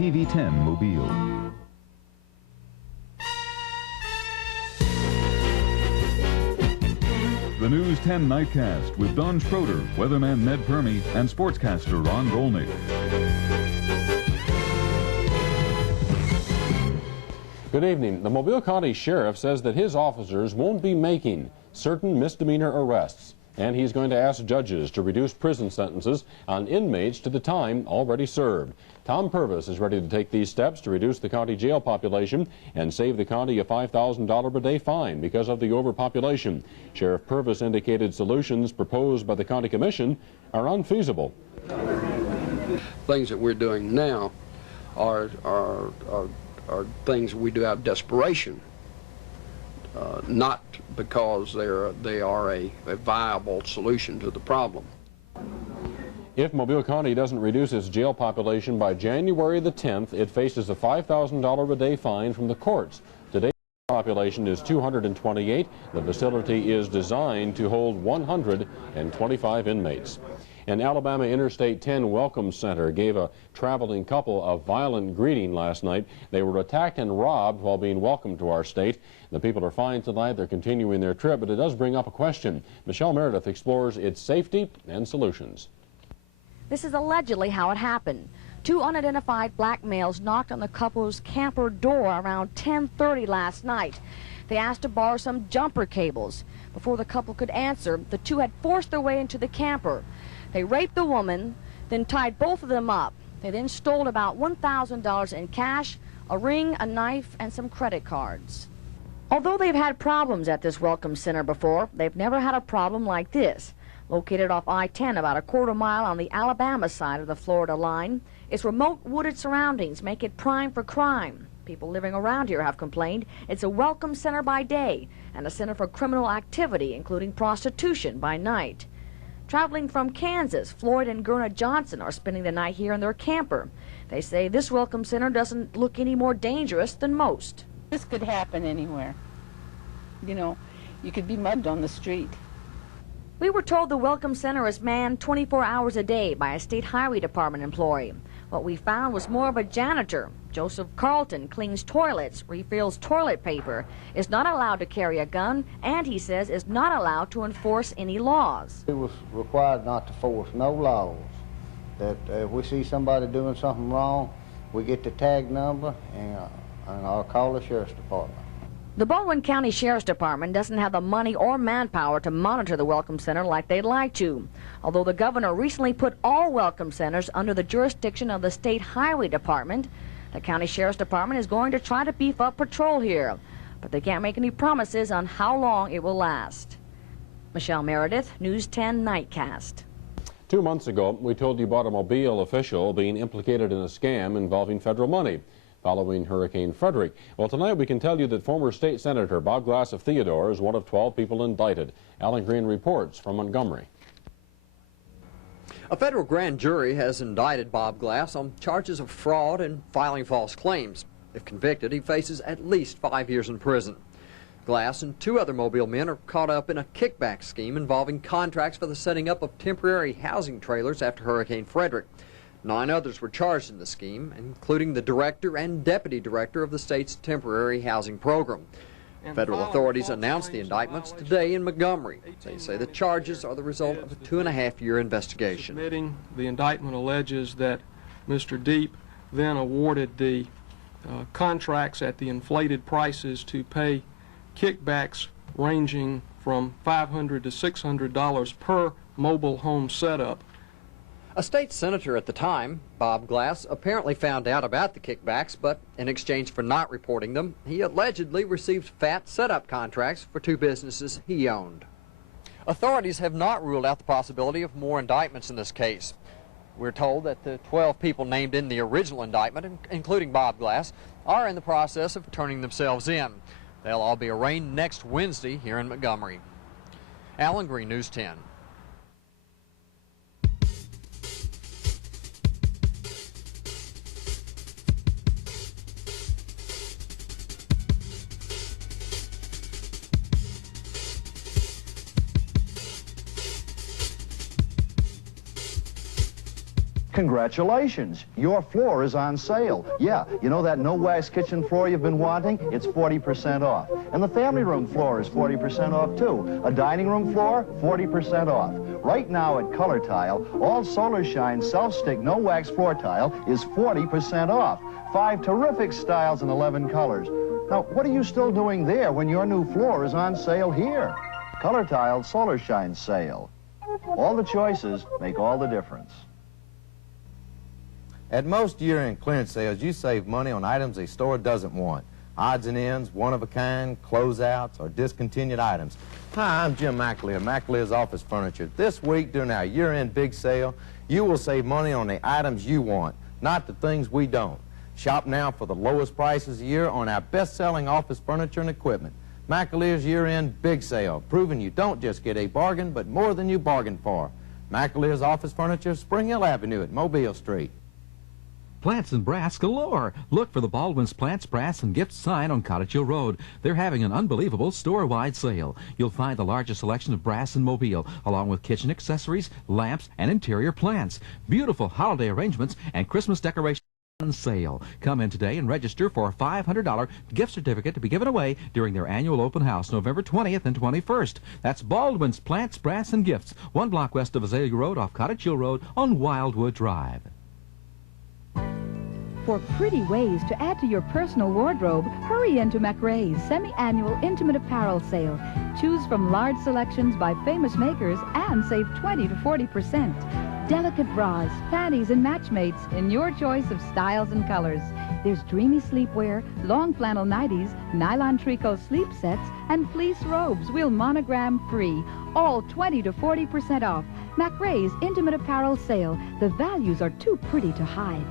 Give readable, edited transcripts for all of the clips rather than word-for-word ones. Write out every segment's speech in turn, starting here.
TV10 Mobile. The News 10 Nightcast with Don Schroeder, weatherman Ned Pery, and sportscaster Ron Gollnick. Good evening. The Mobile County Sheriff says that his officers won't be making certain misdemeanor arrests, and he's going to ask judges to reduce prison sentences on inmates to the time already served. Tom Purvis is ready to take these steps to reduce the county jail population and save the county a $5,000 per day fine because of the overpopulation. Sheriff Purvis indicated solutions proposed by the county commission are unfeasible. Things that we're doing now are things we do out of desperation, not because they are a viable solution to the problem. If Mobile County doesn't reduce its jail population by January the 10th, it faces a $5,000 a day fine from the courts. Today's population is 228. The facility is designed to hold 125 inmates. An Alabama Interstate 10 Welcome Center gave a traveling couple a violent greeting last night. They were attacked and robbed while being welcomed to our state. The people are fine tonight. They're continuing their trip, but it does bring up a question. Michelle Meredith explores its safety and solutions. This is allegedly how it happened. Two unidentified black males knocked on the couple's camper door around 10:30 last night. They asked to borrow some jumper cables. Before the couple could answer, the two had forced their way into the camper. They raped the woman, then tied both of them up. They then stole about $1,000 in cash, a ring, a knife, and some credit cards. Although they've had problems at this Welcome Center before, they've never had a problem like this. Located off I-10 about a quarter mile on the Alabama side of the Florida line, its remote wooded surroundings make it prime for crime. People living around here have complained it's a welcome center by day and a center for criminal activity, including prostitution, by night. Traveling from Kansas, Floyd and Gerna Johnson are spending the night here in their camper. They say this welcome center doesn't look any more dangerous than most. This could happen anywhere. You know, you could be mugged on the street. We were told the Welcome Center is manned 24 hours a day by a state highway department employee. What we found was more of a janitor. Joseph Carlton cleans toilets, refills toilet paper, is not allowed to carry a gun, and he says is not allowed to enforce any laws. It was required not to force no laws. That if we see somebody doing something wrong, we get the tag number and I'll call the sheriff's department. The Baldwin County Sheriff's Department doesn't have the money or manpower to monitor the Welcome Center like they'd like to. Although the governor recently put all Welcome Centers under the jurisdiction of the State Highway Department, the County Sheriff's Department is going to try to beef up patrol here. But they can't make any promises on how long it will last. Michelle Meredith, News 10 Nightcast. 2 months ago, we told you about a Mobile official being implicated in a scam involving federal money following Hurricane Frederick. Well, tonight we can tell you that former state senator Bob Glass of Theodore is one of 12 people indicted. Alan Green reports from Montgomery. A federal grand jury has indicted Bob Glass on charges of fraud and filing false claims. If convicted, he faces at least 5 years in prison. Glass and 2 other Mobile men are caught up in a kickback scheme involving contracts for the setting up of temporary housing trailers after Hurricane Frederick. 9 others were charged in the scheme, including the director and deputy director of the state's temporary housing program. Federal authorities announced the indictments today in Montgomery. They say the charges are the result of a 2.5-year investigation. The indictment alleges that Mr. Deep then awarded the contracts at the inflated prices to pay kickbacks ranging from $500 to $600 per mobile home setup. A state senator at the time, Bob Glass, apparently found out about the kickbacks, but in exchange for not reporting them, he allegedly received fat setup contracts for 2 businesses he owned. Authorities have not ruled out the possibility of more indictments in this case. We're told that the 12 people named in the original indictment, including Bob Glass, are in the process of turning themselves in. They'll all be arraigned next Wednesday here in Montgomery. Alan Green, News 10. Congratulations, your floor is on sale. Yeah, you know that no-wax kitchen floor you've been wanting? It's 40% off. And the family room floor is 40% off, too. A dining room floor, 40% off. Right now at Color Tile, all Solar Shine self-stick no-wax floor tile is 40% off. 5 terrific styles and 11 colors. Now, what are you still doing there when your new floor is on sale here? Color Tile Solar Shine sale. All the choices make all the difference. At most year-end clearance sales, you save money on items a store doesn't want. Odds and ends, one-of-a-kind, closeouts, or discontinued items. Hi, I'm Jim McAleer of McAleer's Office Furniture. This week, during our year-end big sale, you will save money on the items you want, not the things we don't. Shop now for the lowest prices a year on our best-selling office furniture and equipment. McAleer's year-end big sale, proving you don't just get a bargain, but more than you bargained for. McAleer's Office Furniture, Spring Hill Avenue at Mobile Street. Plants and brass galore. Look for the Baldwin's Plants, Brass, and Gifts sign on Cottage Hill Road. They're having an unbelievable store-wide sale. You'll find the largest selection of brass in Mobile, along with kitchen accessories, lamps, and interior plants. Beautiful holiday arrangements and Christmas decorations on sale. Come in today and register for a $500 gift certificate to be given away during their annual open house, November 20th and 21st. That's Baldwin's Plants, Brass, and Gifts, 1 block west of Azalea Road off Cottage Hill Road on Wildwood Drive. For pretty ways to add to your personal wardrobe, hurry into McRae's semi-annual intimate apparel sale. Choose from large selections by famous makers and save 20 to 40%. Delicate bras, panties, and matchmates in your choice of styles and colors. There's dreamy sleepwear, long flannel nighties, nylon tricot sleep sets, and fleece robes, will monogram free. All 20 to 40% off. McRae's intimate apparel sale. The values are too pretty to hide.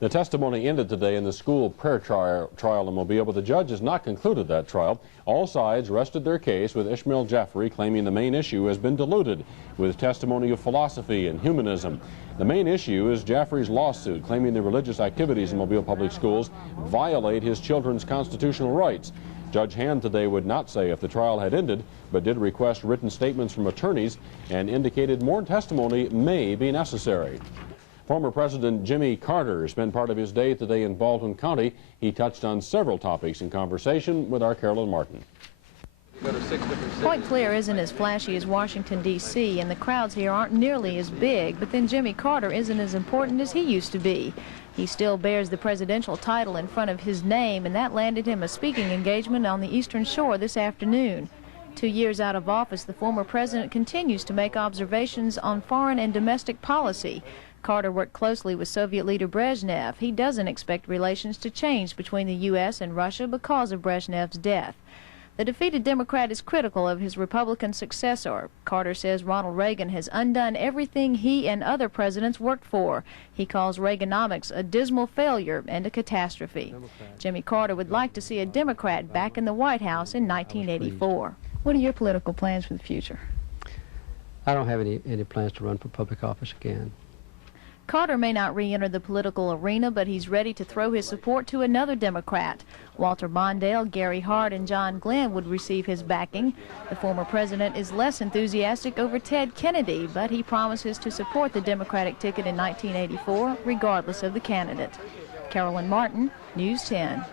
The testimony ended today in the school prayer trial in Mobile, but the judge has not concluded that trial. All sides rested their case, with Ishmael Jeffrey claiming the main issue has been diluted with testimony of philosophy and humanism. The main issue is Jeffrey's lawsuit claiming the religious activities in Mobile Public Schools violate his children's constitutional rights. Judge Hand today would not say if the trial had ended, but did request written statements from attorneys and indicated more testimony may be necessary. Former President Jimmy Carter spent part of his day today in Bolton County. He touched on several topics in conversation with our Carolyn Martin. Point Clear isn't as flashy as Washington, D.C., and the crowds here aren't nearly as big, but then Jimmy Carter isn't as important as he used to be. He still bears the presidential title in front of his name, and that landed him a speaking engagement on the Eastern Shore this afternoon. 2 years out of office, the former president continues to make observations on foreign and domestic policy. Carter worked closely with Soviet leader Brezhnev. He doesn't expect relations to change between the U.S. and Russia because of Brezhnev's death. The defeated Democrat is critical of his Republican successor. Carter says Ronald Reagan has undone everything he and other presidents worked for. He calls Reaganomics a dismal failure and a catastrophe. Jimmy Carter would like to see a Democrat back in the White House in 1984. What are your political plans for the future? I don't have any plans to run for public office again. Carter may not re-enter the political arena, but he's ready to throw his support to another Democrat. Walter Mondale, Gary Hart, and John Glenn would receive his backing. The former president is less enthusiastic over Ted Kennedy, but he promises to support the Democratic ticket in 1984, regardless of the candidate. Carolyn Martin, News 10.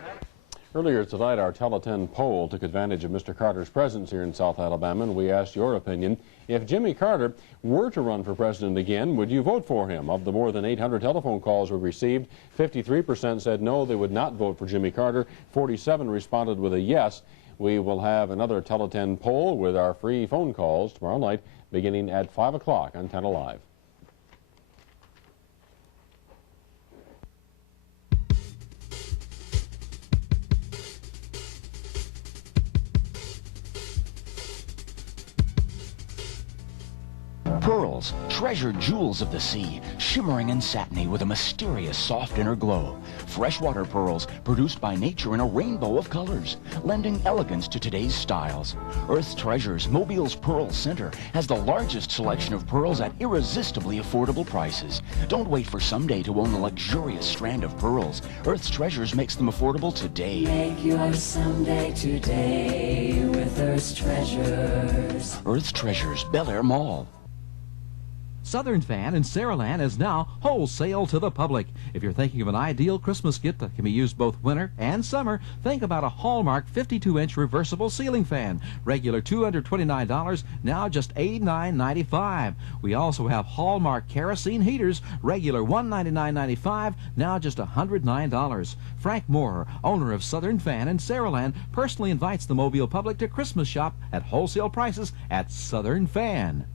Earlier tonight, our Tele-10 poll took advantage of Mr. Carter's presence here in South Alabama, and we asked your opinion. If Jimmy Carter were to run for president again, would you vote for him? Of the more than 800 telephone calls we received, 53% said no, they would not vote for Jimmy Carter. 47 responded with a yes. We will have another Tele-10 poll with our free phone calls tomorrow night, beginning at 5 o'clock on 10 Alive. Pearls, treasured jewels of the sea, shimmering and satiny with a mysterious soft inner glow. Freshwater pearls produced by nature in a rainbow of colors, lending elegance to today's styles. Earth Treasures, Mobile's Pearl Center, has the largest selection of pearls at irresistibly affordable prices. Don't wait for someday to own a luxurious strand of pearls. Earth Treasures makes them affordable today. Make your someday today with Earth Treasures. Earth Treasures, Bel Air Mall. Southern Fan in Saraland is now wholesale to the public. If you're thinking of an ideal Christmas gift that can be used both winter and summer, think about a Hallmark 52-inch reversible ceiling fan. Regular $229, now just $89.95. We also have Hallmark kerosene heaters, regular $199.95, now just $109. Frank Moore, owner of Southern Fan in Saraland, personally invites the Mobile public to Christmas shop at wholesale prices at Southern Fan.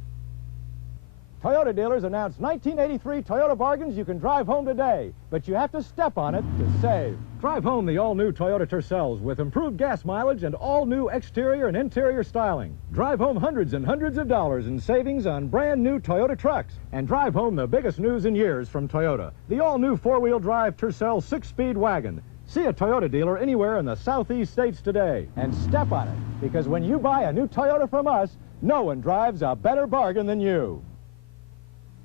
Toyota dealers announced 1983 Toyota bargains you can drive home today, but you have to step on it to save. Drive home the all-new Toyota Tercels with improved gas mileage and all-new exterior and interior styling. Drive home hundreds and hundreds of dollars in savings on brand-new Toyota trucks. And drive home the biggest news in years from Toyota, the all-new four-wheel drive Tercel 6-speed wagon. See a Toyota dealer anywhere in the southeast states today and step on it, because when you buy a new Toyota from us, no one drives a better bargain than you.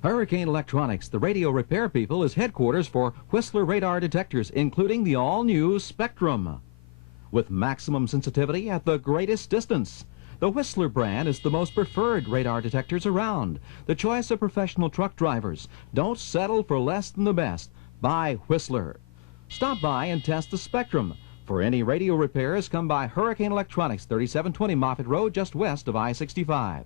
Hurricane Electronics, the radio repair people, is headquarters for Whistler radar detectors, including the all-new Spectrum. With maximum sensitivity at the greatest distance. The Whistler brand is the most preferred radar detectors around. The choice of professional truck drivers. Don't settle for less than the best. Buy Whistler. Stop by and test the Spectrum. For any radio repairs, come by Hurricane Electronics, 3720 Moffett Road, just west of I-65.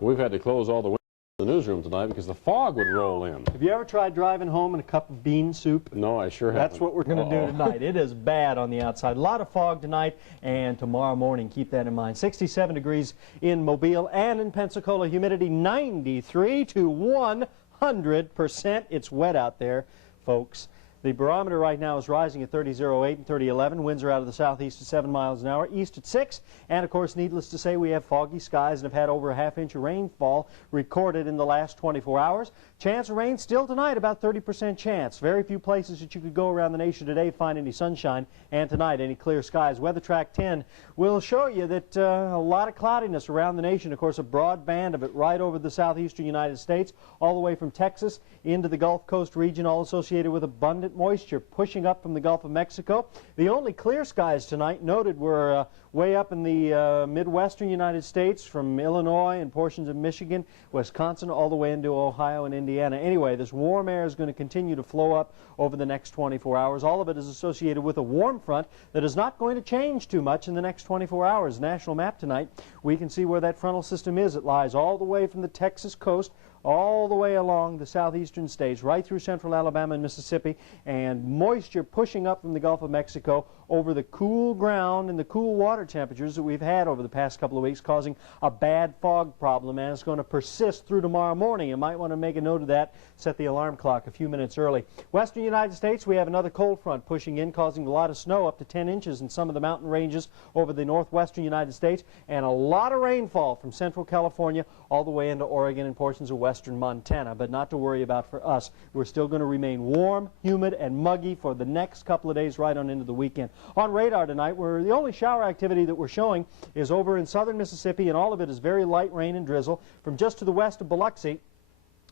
We've had to close all the windows in the newsroom tonight because the fog would roll in. Have you ever tried driving home in a cup of bean soup? No, I sure haven't. That's what we're going to do tonight. It is bad on the outside. A lot of fog tonight and tomorrow morning. Keep that in mind. 67 degrees in Mobile and in Pensacola. Humidity 93 to 100%. It's wet out there, folks. The barometer right now is rising at 30.08 and 30.11. Winds are out of the southeast at 7 miles an hour, east at 6. And, of course, needless to say, we have foggy skies and have had over a half-inch of rainfall recorded in the last 24 hours. Chance of rain still tonight, about 30% chance. Very few places that you could go around the nation today find any sunshine, and tonight any clear skies. Weather Track 10 will show you that a lot of cloudiness around the nation. Of course, a broad band of it right over the southeastern United States, all the way from Texas into the Gulf Coast region, all associated with abundant moisture pushing up from the Gulf of Mexico. The only clear skies tonight noted were way up in the midwestern United States, from Illinois and portions of Michigan, Wisconsin, all the way into Ohio and Indiana. Anyway, this warm air is going to continue to flow up over the next 24 hours. All of it is associated with a warm front that is not going to change too much in the next 24 hours. National map tonight, we can see where that frontal system is. It lies all the way from the Texas coast all the way along the southeastern states, right through central Alabama and Mississippi, and moisture pushing up from the Gulf of Mexico over the cool ground and the cool water temperatures that we've had over the past couple of weeks, causing a bad fog problem, and it's going to persist through tomorrow morning. You might want to make a note of that, set the alarm clock a few minutes early. Western United States, we have another cold front pushing in, causing a lot of snow, up to 10 inches in some of the mountain ranges over the northwestern United States, and a lot of rainfall from central California all the way into Oregon and portions of western Montana, but not to worry about for us. We're still going to remain warm, humid, and muggy for the next couple of days right on into the weekend. On radar tonight, the only shower activity that we're showing is over in southern Mississippi, and all of it is very light rain and drizzle from just to the west of Biloxi,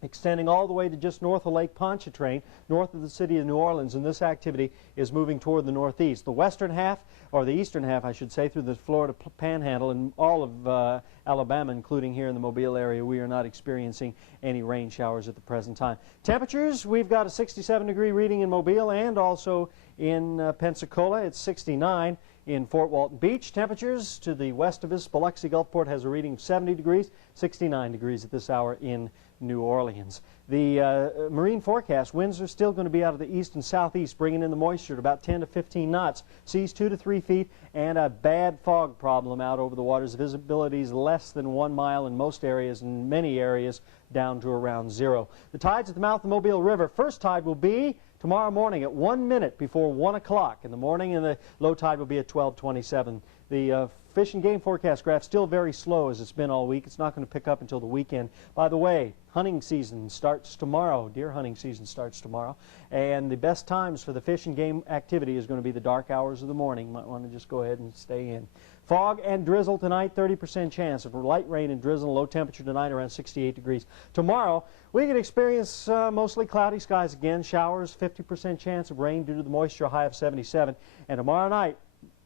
extending all the way to just north of Lake Pontchartrain, north of the city of New Orleans, and this activity is moving toward the northeast. The western half, or the eastern half, I should say, through the Florida Panhandle and all of Alabama, including here in the Mobile area, we are not experiencing any rain showers at the present time. Temperatures, we've got a 67-degree reading in Mobile and also in Pensacola. It's 69 in Fort Walton Beach. Temperatures to the west of us, Biloxi Gulfport has a reading of 70 degrees, 69 degrees at this hour in New Orleans. The marine forecast, winds are still going to be out of the east and southeast, bringing in the moisture at about 10 to 15 knots, seas 2 to 3 feet, and a bad fog problem out over the waters. Visibility is less than 1 mile in most areas, and many areas down to around 0. The tides at the mouth of the Mobile River, first tide will be tomorrow morning at 1 minute before 1 o'clock in the morning, and the low tide will be at 12:27. The fish and game forecast graph still very slow as it's been all week. It's not going to pick up until the weekend. By the way, hunting season starts tomorrow. Deer hunting season starts tomorrow. And the best times for the fish and game activity is going to be the dark hours of the morning. Might want to just go ahead and stay in. Fog and drizzle tonight, 30% chance of light rain and drizzle. Low temperature tonight around 68 degrees. Tomorrow, we can experience mostly cloudy skies again. Showers, 50% chance of rain due to the moisture, high of 77. And tomorrow night,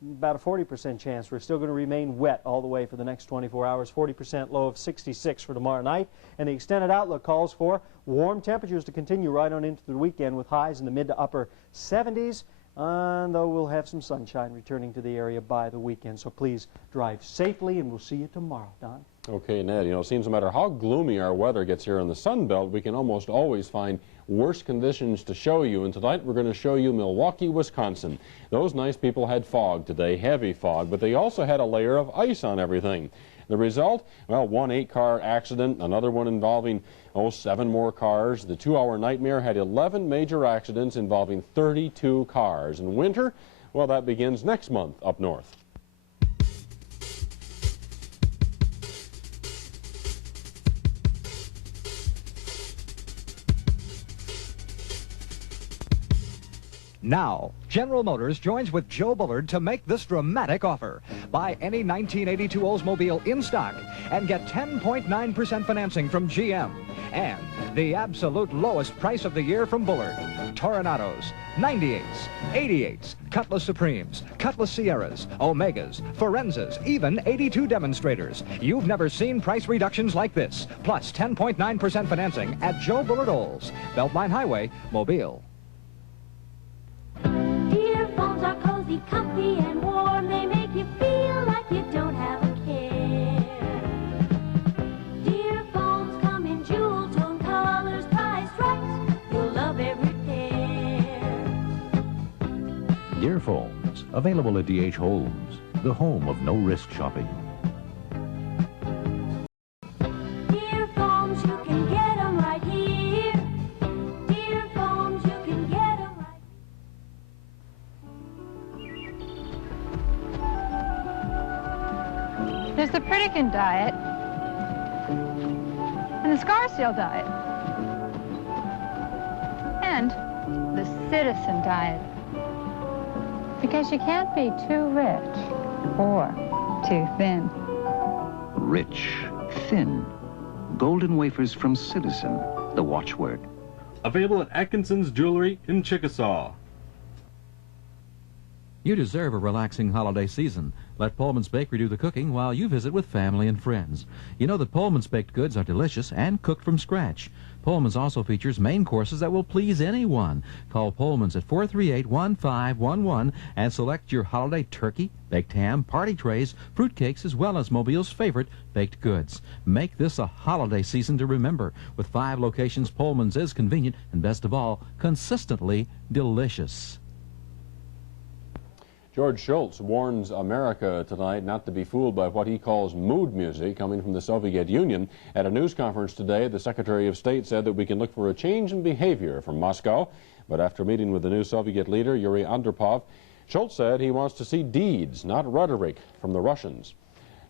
about a 40% chance. We're still going to remain wet all the way for the next 24 hours. 40% low of 66 for tomorrow night. And the extended outlook calls for warm temperatures to continue right on into the weekend with highs in the mid to upper 70s. Though we'll have some sunshine returning to the area by the weekend. So please drive safely, and we'll see you tomorrow. Don? Okay, Ned, you know, it seems no matter how gloomy our weather gets here in the Sun Belt, we can almost always find worse conditions to show you. And tonight we're going to show you Milwaukee, Wisconsin. Those nice people had fog today, heavy fog, but they also had a layer of ice on everything. The result? Well, one 8-car accident, another one involving, 7 more cars. The 2-hour nightmare had 11 major accidents involving 32 cars. And winter? Well, that begins next month up north. Now, General Motors joins with Joe Bullard to make this dramatic offer. Buy any 1982 Oldsmobile in stock and get 10.9% financing from GM. And the absolute lowest price of the year from Bullard. Toronados, 98s, 88s, Cutlass Supremes, Cutlass Sierras, Omegas, Forenzas, even 82 demonstrators. You've never seen price reductions like this. Plus 10.9% financing at Joe Bullard Olds, Beltline Highway, Mobile. Dearfoams are cozy, comfy, and warm. They make you feel like you don't have a care. Dearfoams come in jewel tone colors, priced right. You'll love every pair. Dearfoams, available at D.H. Homes, the home of no-risk shopping. Dearfoams, you can get them right here. Dearfoams, you can get them right. There's the Pritikin diet and the Scarsdale diet and the Citizen diet. Because you can't be too rich or too thin. Rich, thin. Golden wafers from Citizen, the watchword. Available at Atkinson's Jewelry in Chickasaw. You deserve a relaxing holiday season. Let Pullman's Bakery do the cooking while you visit with family and friends. You know that Pullman's baked goods are delicious and cooked from scratch. Pullman's also features main courses that will please anyone. Call Pullman's at 438-1511 and select your holiday turkey, baked ham, party trays, fruitcakes, as well as Mobile's favorite baked goods. Make this a holiday season to remember. With 5 locations, Pullman's is convenient and, best of all, consistently delicious. George Shultz warns America tonight not to be fooled by what he calls mood music coming from the Soviet Union. At a news conference today, the Secretary of State said that we can look for a change in behavior from Moscow. But after meeting with the new Soviet leader, Yuri Andropov, Shultz said he wants to see deeds, not rhetoric, from the Russians.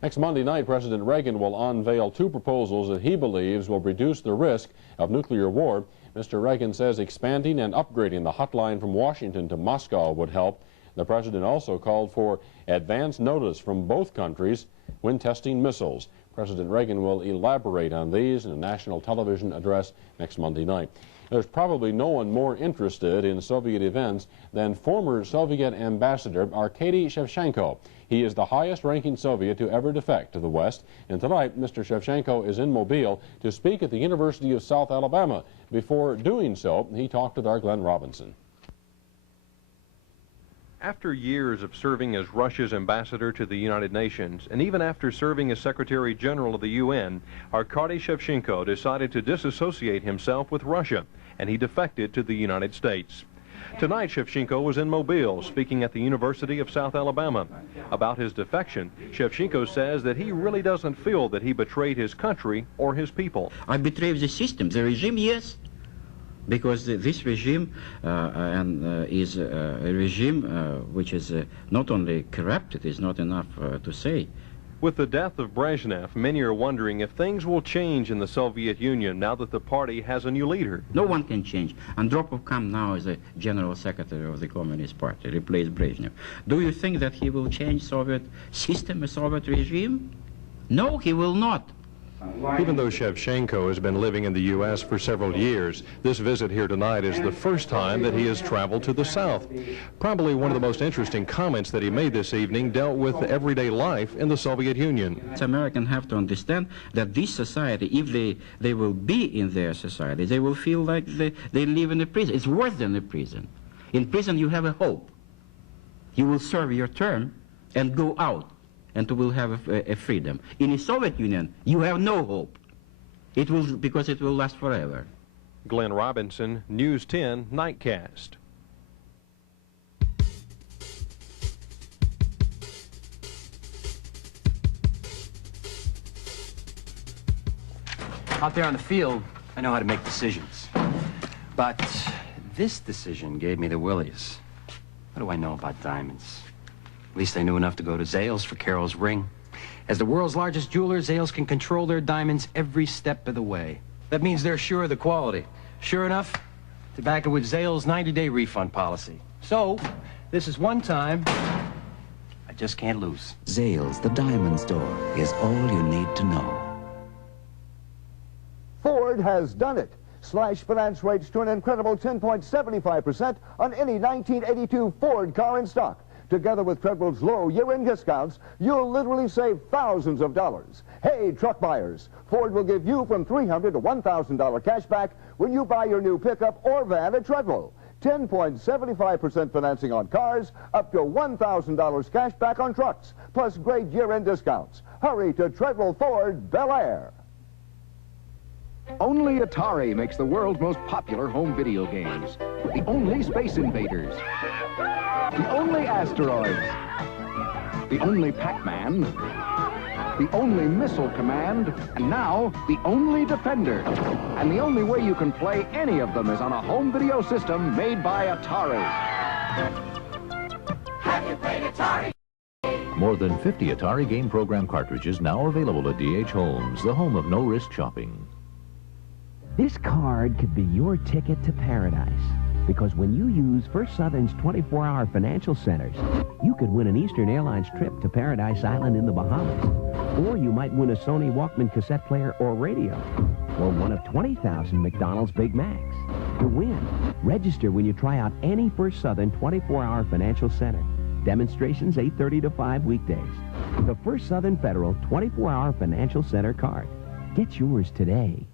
Next Monday night, President Reagan will unveil 2 proposals that he believes will reduce the risk of nuclear war. Mr. Reagan says expanding and upgrading the hotline from Washington to Moscow would help. The president also called for advance notice from both countries when testing missiles. President Reagan will elaborate on these in a national television address next Monday night. There's probably no one more interested in Soviet events than former Soviet ambassador Arkady Shevchenko. He is the highest-ranking Soviet to ever defect to the West. And tonight, Mr. Shevchenko is in Mobile to speak at the University of South Alabama. Before doing so, he talked with our Glenn Robinson. After years of serving as Russia's ambassador to the United Nations, and even after serving as Secretary General of the UN, Arkady Shevchenko decided to disassociate himself with Russia, and he defected to the United States. Tonight, Shevchenko was in Mobile, speaking at the University of South Alabama. About his defection, Shevchenko says that he really doesn't feel that he betrayed his country or his people. I betrayed the system, the regime, yes. Because this regime is a regime which is not only corrupt, it is not enough to say. With the death of Brezhnev, many are wondering if things will change in the Soviet Union now that the party has a new leader. No one can change. Andropov come now as a general secretary of the Communist Party, replace Brezhnev. Do you think that he will change Soviet system, a Soviet regime? No, he will not. Even though Shevchenko has been living in the U.S. for several years, this visit here tonight is the first time that he has traveled to the South. Probably one of the most interesting comments that he made this evening dealt with everyday life in the Soviet Union. Americans have to understand that this society, if they will be in their society, they will feel like they live in a prison. It's worse than a prison. In prison you have a hope. You will serve your term and go out, and you will have a freedom. In the Soviet Union, you have no hope. Because it will last forever. Glenn Robinson, News 10 Nightcast. Out there on the field, I know how to make decisions. But this decision gave me the willies. What do I know about diamonds? At least I knew enough to go to Zales for Carol's ring. As the world's largest jeweler, Zales can control their diamonds every step of the way. That means they're sure of the quality. Sure enough, to back it with Zales' 90-day refund policy. So, this is one time I just can't lose. Zales, the diamond store, is all you need to know. Ford has done it. Slash finance rates to an incredible 10.75% on any 1982 Ford car in stock. Together with Treadwell's low year-end discounts, you'll literally save thousands of dollars. Hey, truck buyers, Ford will give you from $300 to $1,000 cash back when you buy your new pickup or van at Treadwell. 10.75% financing on cars, up to $1,000 cash back on trucks, plus great year-end discounts. Hurry to Treadwell Ford, Bel Air. Only Atari makes the world's most popular home video games. The only Space Invaders. The only Asteroids. The only Pac-Man. The only Missile Command. And now, the only Defender. And the only way you can play any of them is on a home video system made by Atari. Have you played Atari? More than 50 Atari game program cartridges now available at D.H. Holmes, the home of no-risk shopping. This card could be your ticket to paradise, because when you use First Southern's 24-hour financial centers, you could win an Eastern Airlines trip to Paradise Island in the Bahamas, or you might win a Sony Walkman cassette player or radio, or one of 20,000 McDonald's Big Macs. To win, register when you try out any First Southern 24-hour financial center. Demonstrations 8:30 to 5 weekdays. The First Southern Federal 24-hour financial center card. Get yours today.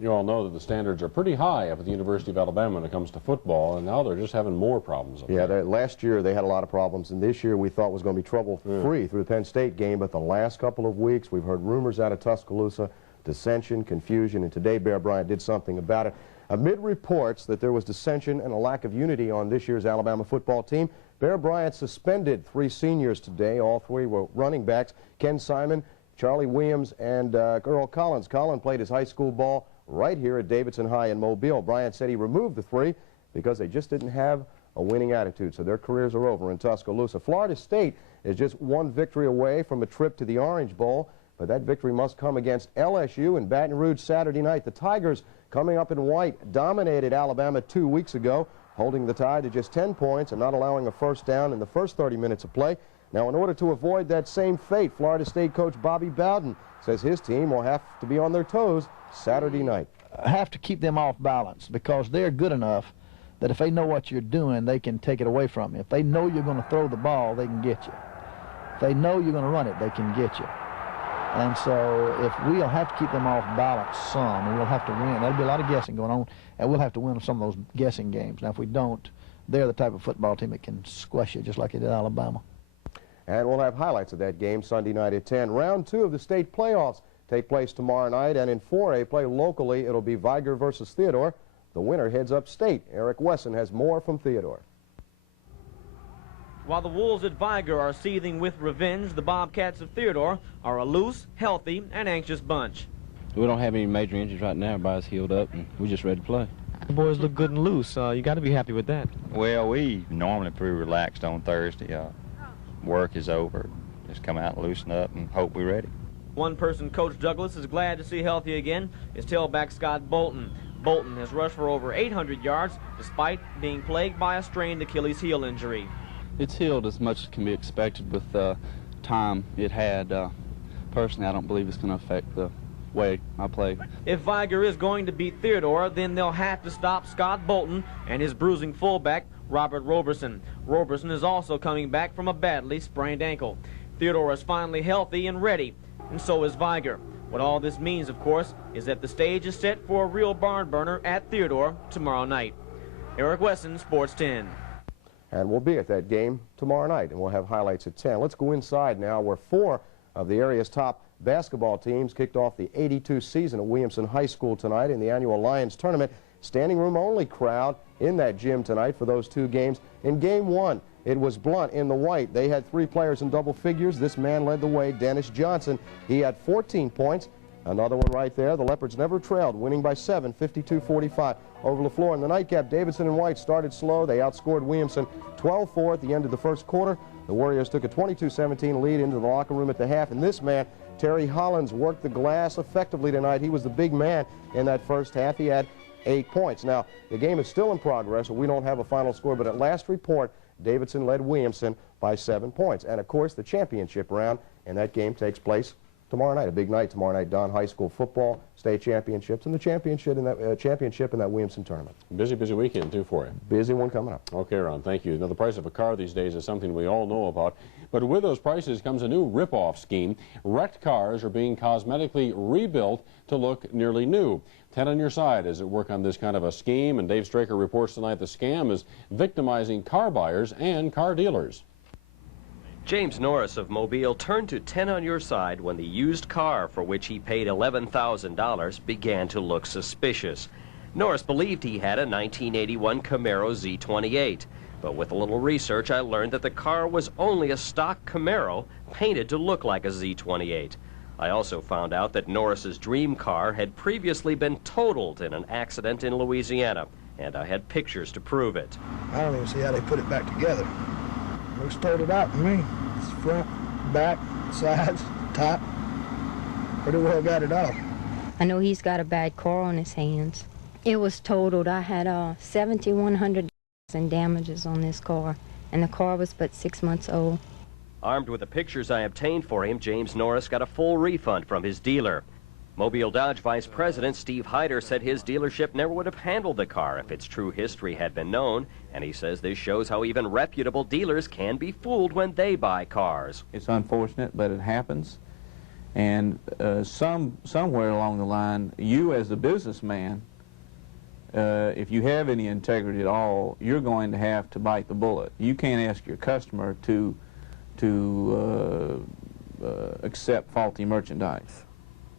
You all know that the standards are pretty high up at the University of Alabama when it comes to football, and now they're just having more problems. Yeah, last year they had a lot of problems, and this year we thought was going to be trouble-free through the Penn State game, but the last couple of weeks we've heard rumors out of Tuscaloosa, dissension, confusion, and today Bear Bryant did something about it. Amid reports that there was dissension and a lack of unity on this year's Alabama football team, Bear Bryant suspended 3 seniors today. All 3 were running backs: Ken Simon, Charlie Williams, and Earl Collins. Collins played his high school ball right here at Davidson High in Mobile. Bryant said he removed the 3 because they just didn't have a winning attitude, so their careers are over in Tuscaloosa. Florida State is just 1 victory away from a trip to the Orange Bowl, but that victory must come against LSU in Baton Rouge Saturday night. The Tigers, coming up in white, dominated Alabama 2 weeks ago, holding the Tide to just 10 points and not allowing a first down in the first 30 minutes of play. Now, in order to avoid that same fate, Florida State coach Bobby Bowden says his team will have to be on their toes Saturday night. Have to keep them off balance, because they're good enough that if they know what you're doing, they can take it away from you. If they know you're going to throw the ball, they can get you. If they know you're going to run it, they can get you. And so if we'll have to keep them off balance some, and we'll have to win. There'll be a lot of guessing going on, and we'll have to win some of those guessing games. Now, if we don't, they're the type of football team that can squash you just like they did Alabama. And we'll have highlights of that game Sunday night at 10. Round 2 of the state playoffs take place tomorrow night, and in 4A play locally, it'll be Viger versus Theodore. The winner heads upstate. Eric Weston has more from Theodore. While the Wolves at Viger are seething with revenge, the Bobcats of Theodore are a loose, healthy, and anxious bunch. We don't have any major injuries right now. Everybody's healed up, and we're just ready to play. The boys look good and loose. You got to be happy with that. Well, we normally pretty relaxed on Thursday. Work is over. Just come out and loosen up and hope we're ready. One person Coach Douglas is glad to see healthy again is tailback Scott Bolton. Bolton has rushed for over 800 yards despite being plagued by a strained Achilles heel injury. It's healed as much as can be expected with the time it had. personally, I don't believe it's going to affect the way I play. If Viger is going to beat Theodore, then they'll have to stop Scott Bolton and his bruising fullback, Robert Roberson. Roberson is also coming back from a badly sprained ankle. Theodore is finally healthy and ready, and so is Viger. What all this means, of course, is that the stage is set for a real barn burner at Theodore tomorrow night. Eric Weston, Sports 10. And we'll be at that game tomorrow night, and we'll have highlights at 10. Let's go inside now, where 4 of the area's top basketball teams kicked off the 82 season at Williamson High School tonight in the annual Lions tournament. Standing room only crowd in that gym tonight for those 2 games. In game 1, it was Blunt in the white. They had 3 players in double figures. This man led the way, Dennis Johnson. He had 14 points. Another one right there. The Leopards never trailed, winning by 7, 52-45 over the floor. In the nightcap, Davidson and White started slow. They outscored Williamson 12-4 at the end of the first quarter. The Warriors took a 22-17 lead into the locker room at the half, and this man, Terry Hollins, worked the glass effectively tonight. He was the big man in that first half. He had 8 points. Now, the game is still in progress, so we don't have a final score, but at last report, Davidson led Williamson by 7 points. And, of course, the championship round, and that game takes place tomorrow night. A big night tomorrow night. Don High School football, state championships, and the championship in that Williamson tournament. Busy weekend, too, for you. Busy one coming up. Okay, Ron, thank you. Now, the price of a car these days is something we all know about, but with those prices comes a new rip-off scheme. Wrecked cars are being cosmetically rebuilt to look nearly new. 10 on your side as it work on this kind of a scheme, and Dave Straker reports tonight the scam is victimizing car buyers and car dealers. James Norris of Mobile turned to 10 on your side when the used car for which he paid $11,000 began to look suspicious. Norris believed he had a 1981 Camaro Z28, but with a little research I learned that the car was only a stock Camaro painted to look like a Z28. I also found out that Norris's dream car had previously been totaled in an accident in Louisiana, and I had pictures to prove it. I don't even see how they put it back together. Looks totaled out to me. It's front, back, sides, top. Pretty well got it all. I know he's got a bad car on his hands. It was totaled. I had $7,100 in damages on this car, and the car was but 6 months old. Armed with the pictures I obtained for him, James Norris got a full refund from his dealer. Mobile Dodge Vice President Steve Hyder said his dealership never would have handled the car if its true history had been known, and he says this shows how even reputable dealers can be fooled when they buy cars. It's unfortunate, but it happens, and somewhere along the line, you as a businessman, if you have any integrity at all, you're going to have to bite the bullet. You can't ask your customer to accept faulty merchandise.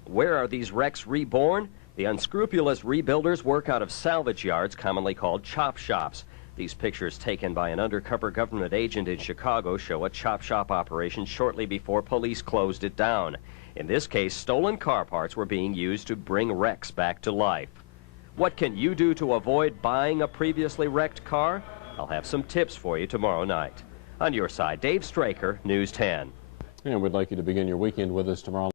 Where are these wrecks reborn? The unscrupulous rebuilders work out of salvage yards, commonly called chop shops. These pictures taken by an undercover government agent in Chicago show a chop shop operation shortly before police closed it down. In this case, stolen car parts were being used to bring wrecks back to life. What can you do to avoid buying a previously wrecked car? I'll have some tips for you tomorrow night. On your side, Dave Straker, News 10. And we'd like you to begin your weekend with us tomorrow.